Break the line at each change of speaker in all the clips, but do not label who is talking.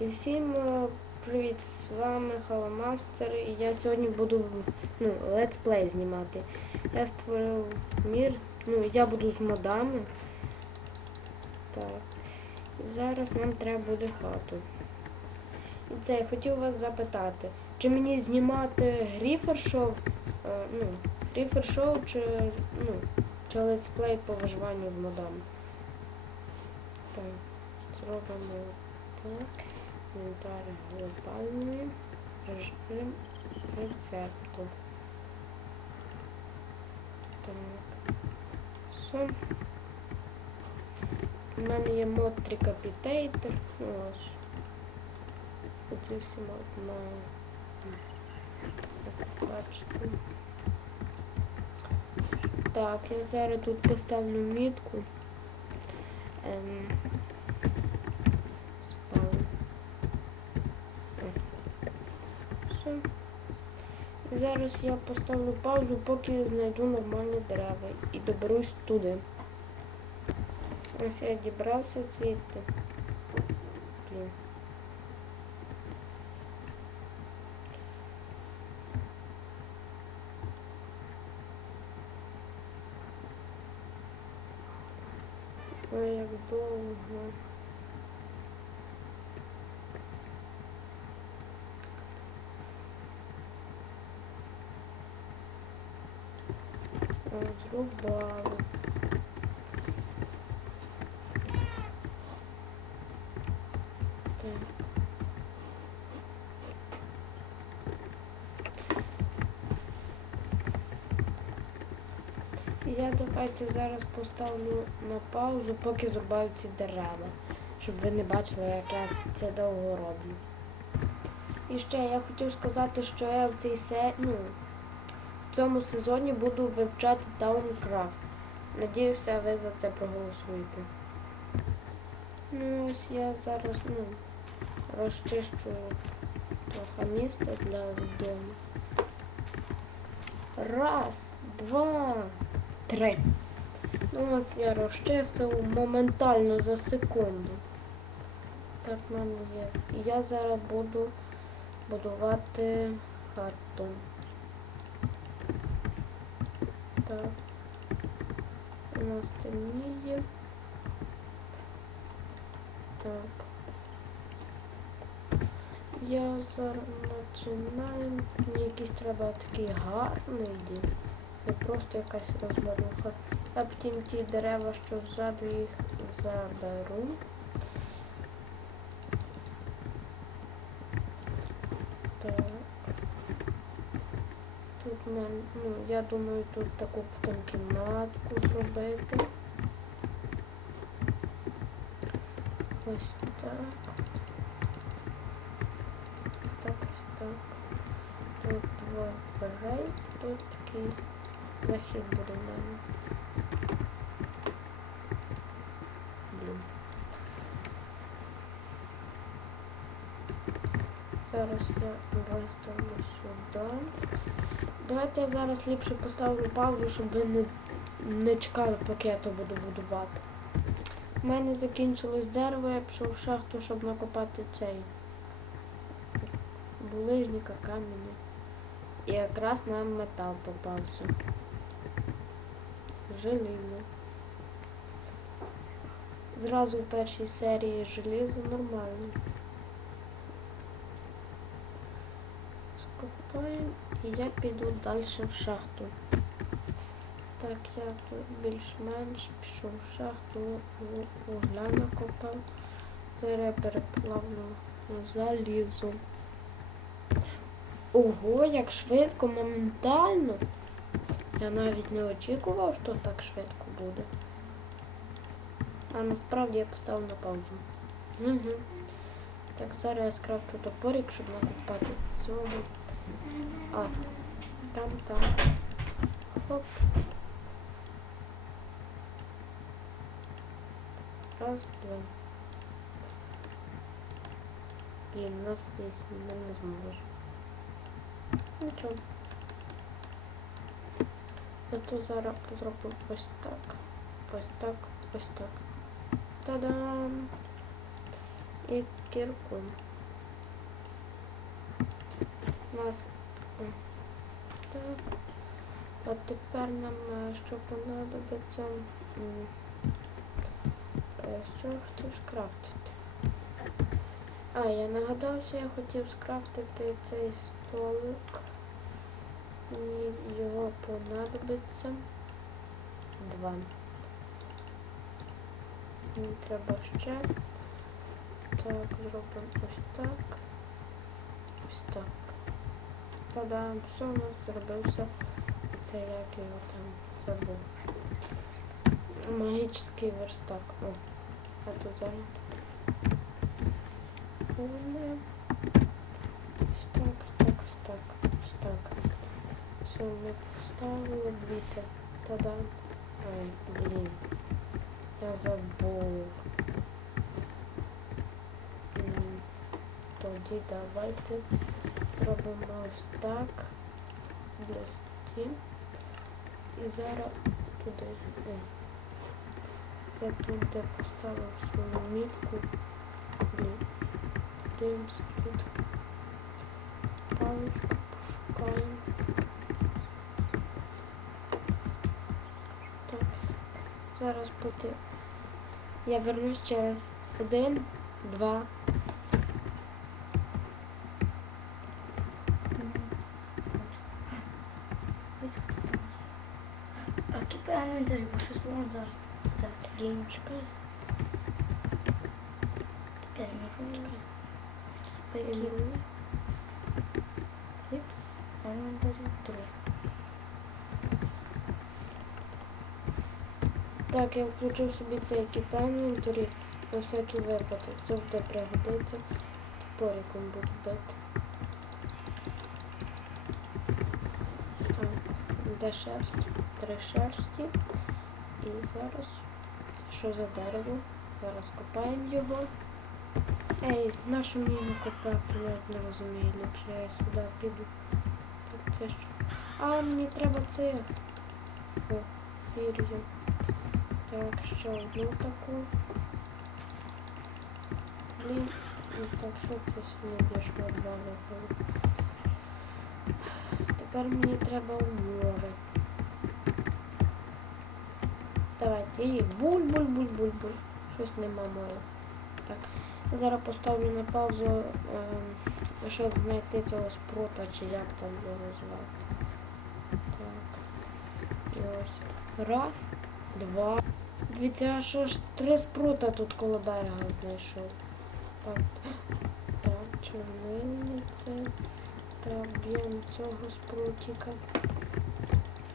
І всім е, привіт! З вами Халамастер і я сьогодні буду ну, летсплей знімати. Я створив мір, ну я буду з модами. Так. І зараз нам треба буде хату. І це я хотів вас запитати, чи мені знімати гріфер шоу, е, ну, гріфер шоу чи, ну, чи летсплей по виживанню в модам. Так, зробимо так. Інвентар глобальний режим рецепту. Так. У мене є мод Трикапітейтер. Ну. Оці всі мод на бачите. Так, я зараз тут поставлю мітку. Ем, І зараз я поставлю паузу, поки знайду нормальні дерева і доберусь туди. Ось я дібрався звідти. Блін. Ой, як довго. Зрубали. Так. І Я давайте зараз поставлю на паузу, поки зрубаю ці дерева, щоб ви не бачили, як я це довго роблю. І ще я хотів сказати, що я в цій се... ну, цьому сезоні буду вивчати Даункрафт. Надіюся, ви за це проголосуєте. Ну, ось я зараз ну, розчищу трохи місця для дому. Раз, два, три. Ну, ось я розчистив моментально за секунду. Так в мене є. І я зараз буду будувати хату. Так. У нас темніє. Так. Я зараз починаю. Мені якийсь треба такий гарний. Не просто якась розвалюха. А потім ті дерева, що ззаду їх заберу. мене, ну, я думаю, тут таку потім кімнатку зробити. Ось так. Ось так, ось так. Тут два дверей, тут такий захід буде в мене. Зараз я виставлю сюди. Давайте я зараз ліпше поставлю паузу, щоб ви не, не чекали, поки я то буду будувати. У мене закінчилось дерево, я пішов в шахту, щоб накопати цей булижника, камені. І якраз нам метал попався. Желізо. Зразу в першій серії желізо нормально. Скопаємо і я піду далі в шахту. Так, я більш-менш пішов в шахту, вугля накопав. Зараз переплавлю залізо. Ого, як швидко, моментально. Я навіть не очікував, що так швидко буде. А насправді я поставив на паузу. Угу. Так, зараз я скрафчу топорик, щоб накопати цього. А, там, там. Хоп. Раз, два. Блін, у нас вісім, ми не зможемо. Нічого. Я то зараз ось так. Ось так, ось так. Та-дам! І кірку. Нас так. А тепер нам е, що понадобиться? Е, Що хотів скрафтити? А, я нагадався, я хотів скрафтити цей столик. І його понадобиться два. Мені треба ще. Так, зробимо ось так. Ось так. Та-дам, все у нас зробився. Це як його там забув. Магічний верстак. О, а тут зараз. Вони. Ось так, ось так, ось так, ось так. Все, ми поставили дивіться. Та-дам. Ой, блін. Я забув. Тоді давайте зробимо ось так стін. І зараз туди. О. Я тут де поставив свою мітку. Блін. Дивимося тут. Паличку пошукаємо. Так. Зараз буде. Я вернусь через один, два.
Ось хто там є. А кіпи інвентарі, бо слон зараз. Так,
Геймчика.
геймерочка. Спайки.
Ем,
Інвентарі. Три.
Так, я включив собі цей кіпенвенторі на всякий випадок. Завжди пригодиться. Топориком буду бити. Так, де шерсть? Три шерсті. І зараз. Це що за дерево? Зараз копаємо його. Ей, нащо мені його копати? Навіть не розумію. Ліпше я сюди піду. Так, це що? А, мені треба це. О, пір'я. Так, ще одну таку. Блін, ну так що ти сьогодні б'єш мордами? Тепер мені треба у море. Давайте, і буль-буль-буль-буль-буль. Щось нема моря. Так. Зараз поставлю на паузу, ем, щоб знайти цього спрута, чи як там його звати. Так. І ось. Раз, два. Дивіться, а що ж три спрута тут коло берега знайшов. Так, так, чорнильниця. Так, б'ємо цього спрутика.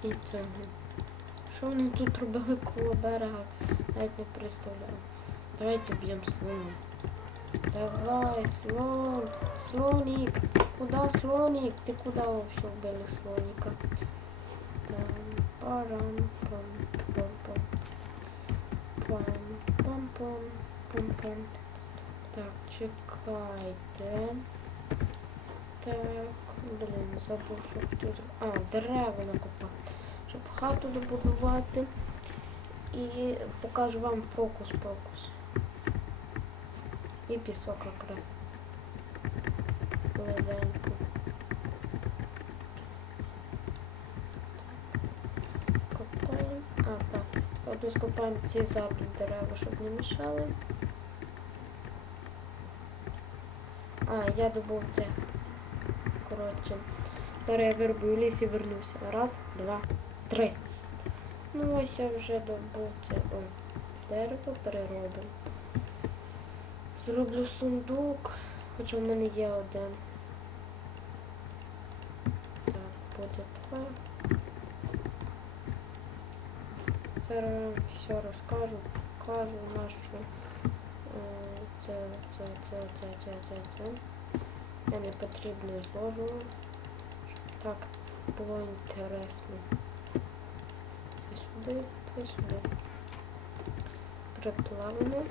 І цього. Що вони тут робили коло берега? Навіть не представляю. Давайте б'ємо слона. Давай, слон, слоник. Куда слоник? Ти куди вообще вбили слоника? Там, парам, пам, пам, пам. Пам, пам, пам, пам, пам. Так, чекайте. Так, блін, забув, що зробити. А, дерева накопати. Щоб хату добудувати. І покажу вам фокус-покус. І пісок якраз. Близенько. Копаємо. А, так. Одну скопаємо ці задні дерева, щоб не мішали. А, я добув цих. Коротше. Зараз я вирубую ліс і вернуся. Раз, два, три. Ну ось я вже добув це дерево, переробимо. Зроблю сундук, хоча в мене є один. Так, буде два. Зараз вам все розкажу, покажу нашу е, це, це, це, це, це, це, це. Не потрібно зложу. Щоб так було інтересно. Це сюди, це сюди. Приплавимо.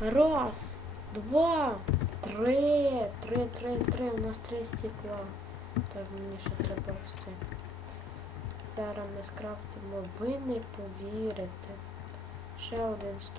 Раз, два, три, три, три, три. У нас три стекла. Так, мені ще треба це. Зараз ми скрафтимо, ви не повірите. Ще один стол.